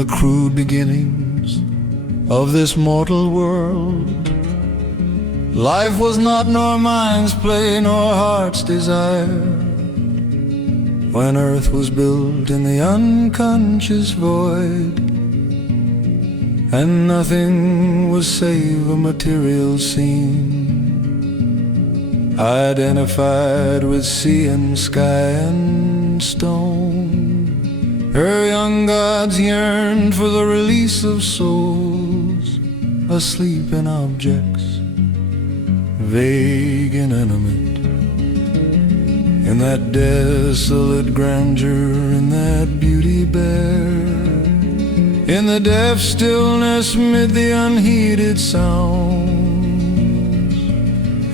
the crude beginnings of this mortal world. Life was not nor mind's play nor heart's desire, when earth was built in the unconscious void, and nothing was save a material scene, identified with sea and sky and stone. Her young gods yearned for the release of souls asleep in objects, vague, inanimate, in that desolate grandeur, in that beauty bare, in the deaf stillness mid the unheeded sounds.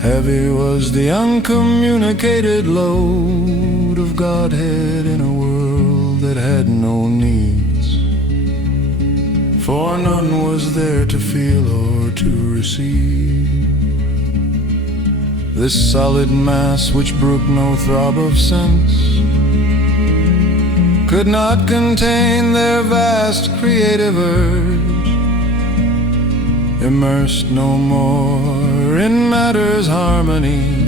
Heavy was the uncommunicated load of Godhead in a world that had no needs, for none was there to feel or to receive. This solid mass which brook no throb of sense could not contain their vast creative urge, immersed no more in matter's harmony.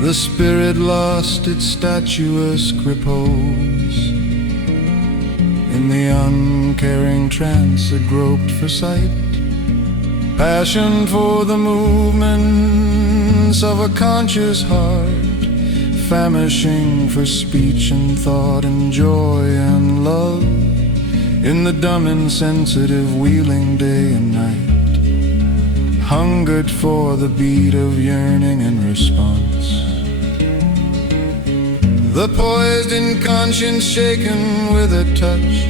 The spirit lost its statuesque repose, in the uncaring trance it groped for sight, passion for the movements of a conscious heart, famishing for speech and thought and joy and love, in the dumb insensitive wheeling day and night, hungered for the beat of yearning and response. The poised in conscience shaken with a touch,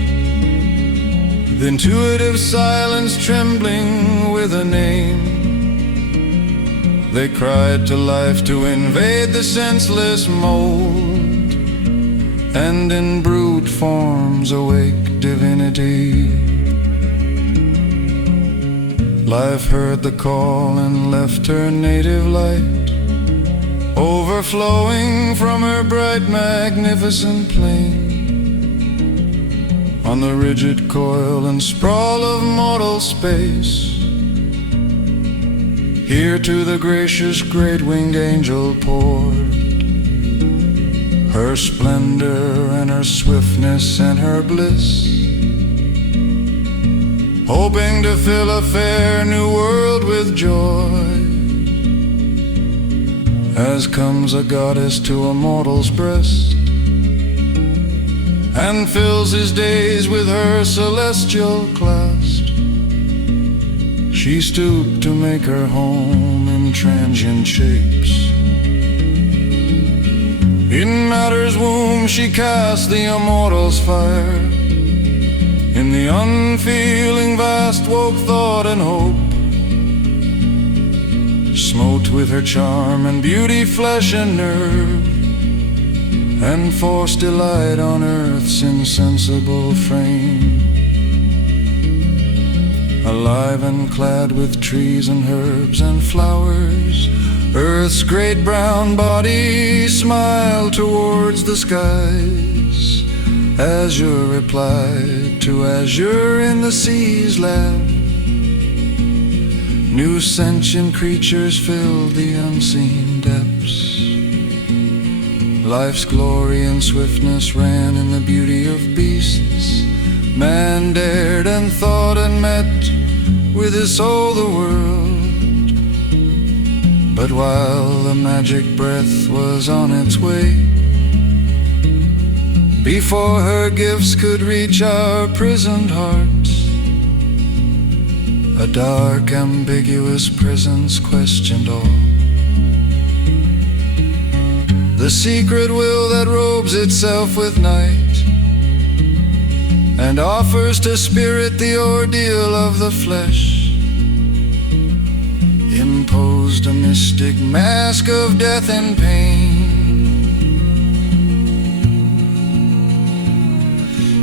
the intuitive silence trembling with a name, they cried to life to invade the senseless mold, and in brute forms awake divinity. Life heard the call and left her native light, overflowing from her bright magnificent plain, on the rigid coil and sprawl of mortal space. Here to the gracious great-winged angel poured her splendor and her swiftness and her bliss, hoping to fill a fair new world with joy, as comes a goddess to a mortal's breast, and fills his days with her celestial clasp. She stooped to make her home in transient shapes. In matter's womb she cast the immortal's fire, in the unfeeling vast woke thought and hope, smote with her charm and beauty flesh and nerve, and forced delight on earth's insensible frame. Alive and clad with trees and herbs and flowers, earth's great brown body smiled towards the skies. Azure replied to azure in the sea's lap. New sentient creatures filled the unseen depths. Life's glory and swiftness ran in the beauty of beasts. Man dared and thought and met with his soul the world. But while the magic breath was on its way, before her gifts could reach our prisoned hearts, a dark, ambiguous presence questioned all. The secret will that robes itself with night, and offers to spirit the ordeal of the flesh, imposed a mystic mask of death and pain.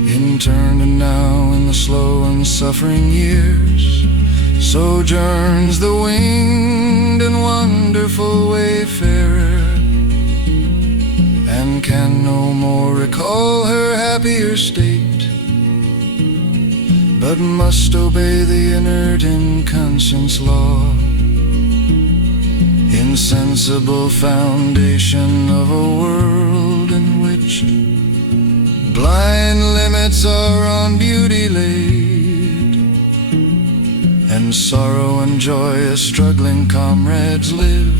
Interned and now in the slow and suffering years, sojourns the winged and wonderful wayfarer, and can no more recall her happier state, in the unfeeling vast woke thought and hope, smote with her charm and beauty flesh and nerve, and forced delight on earth's insensible frame. Alive and clad with trees and herbs and flowers, earth's great brown body smiled towards the skies. Azure replied to azure in the sea's lap. New sentient creatures filled the unseen depths. Life's glory and swiftness ran in the beauty of beasts. Man dared and thought and met with his soul the world. But while the magic breath was on its way, before her gifts could reach our prisoned hearts, a dark, ambiguous presence questioned all. The secret will that robes itself with night, and offers to spirit the ordeal of the flesh, imposed a mystic mask of death and pain. Interned and now in the slow and suffering years, sojourns the winged and wonderful wayfarer, and can no more recall her happier state, must obey the inert inconscience law, insensible foundation of a world in which blind limits are on beauty laid, and sorrow and joy as struggling comrades live.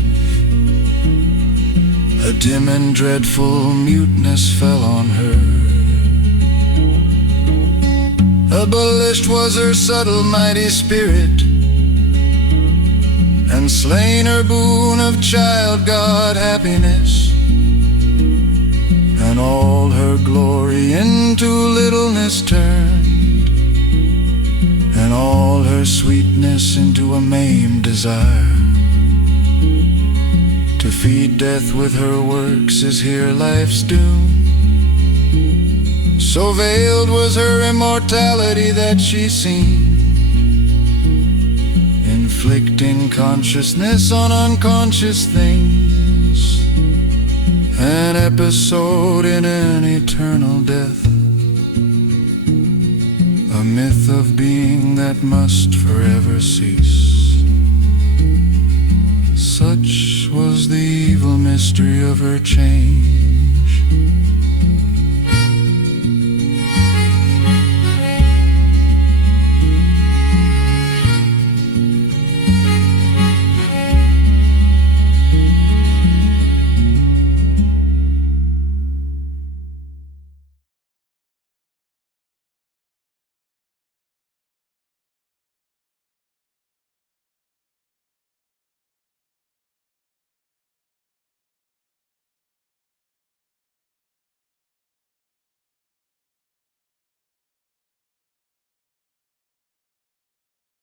A dim and dreadful muteness fell on her. Abolished was her subtle mighty spirit, and slain her boon of child God happiness, and all her glory into littleness turned, and all her sweetness into a maimed desire. To feed death with her works is here life's doom. So veiled was her immortality that she seemed, inflicting consciousness on unconscious things, an episode in an eternal death, a myth of being that must forever cease. Such was the evil mystery of her change.